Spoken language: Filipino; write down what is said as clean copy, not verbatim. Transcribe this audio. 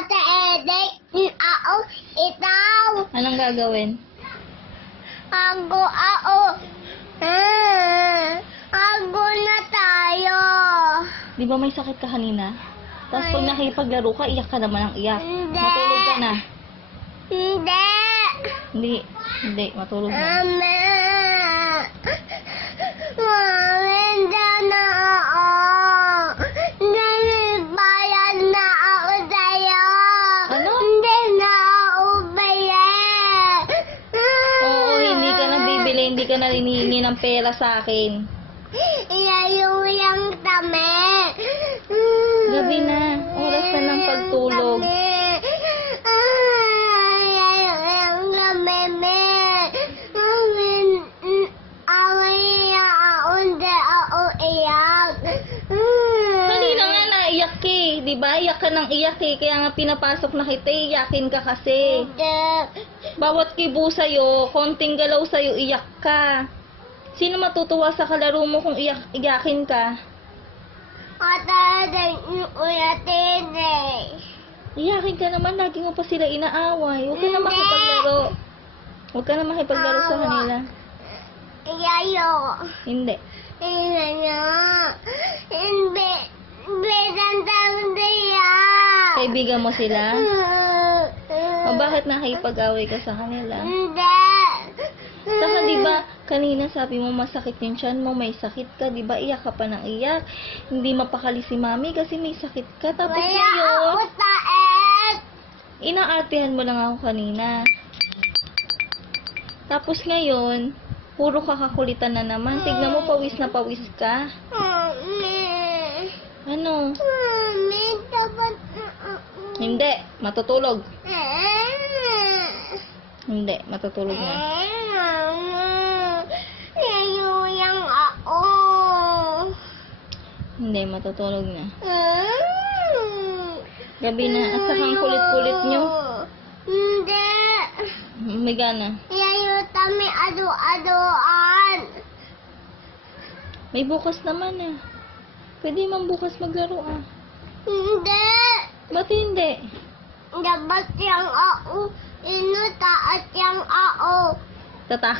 Ate Edek, ako, itaw. Anong gagawin? Ako, ako na tayo. Di ba may sakit ka kanina? Tapos pag nakipaglaro ka, iyak ka naman ng iyak. Hindi. Matulog ka na. Hindi. Hindi, matulog na. Mama. Mama, dyan na ako. Nalibayan na ako sa'yo. Ano? Hindi na ako bayad. Oo, hindi ka na bibili, hindi ka na hinihingi ng pera sa akin. Iyayuyang tami. Gabi na, oras na ng pagtulog. Iyayuyang tami, me. Hindi ako iyak. Kanina nga naiyak ka eh, di ba? Iyak ka ng iyak eh, kaya nga pinapasok na kita, iyakin ka kasi. Hindi. Bawat kibo sa'yo, konting galaw sa'yo, iyak ka. Sino matutuwa sa kalaro mo kung iyakin ka? Ate, Kuya Tede. Iyakin ka naman, lagi mo pa sila inaaway. Huwag ka na makipaglaro. Huwag ka na makipaglaro sa kanila. Iyayo. Hindi. Iyayo. Hindi. Bisan tandiya. Kaibigan mo sila? O bakit nakipag-away ka sa kanila? Hindi. Saka di ba kanina sabi mo masakit yung tiyan mo, may sakit ka, di ba iyak ka pa ng iyak? Hindi mapakali si mami kasi may sakit ka. Tapos Wala ngayon, ako taet. inaartihan mo lang ako kanina. Tapos ngayon, puro kakakulitan na naman. Tignan mo, pawis na pawis ka. Mami. Ano? Mami, dapat... Hindi, matutulog. Hindi, matutulog na. Nayuyang ako. Hindi, matutulog na. Gabi na, at saka ang kulit-kulit nyo. Hindi. May gana. Yayo kami ado-adoan. May bukas naman ah. Pwede man bukas maglaro ah. Hindi. Ba't hindi? Dapat yang ako. Ino taas yang ako. Tata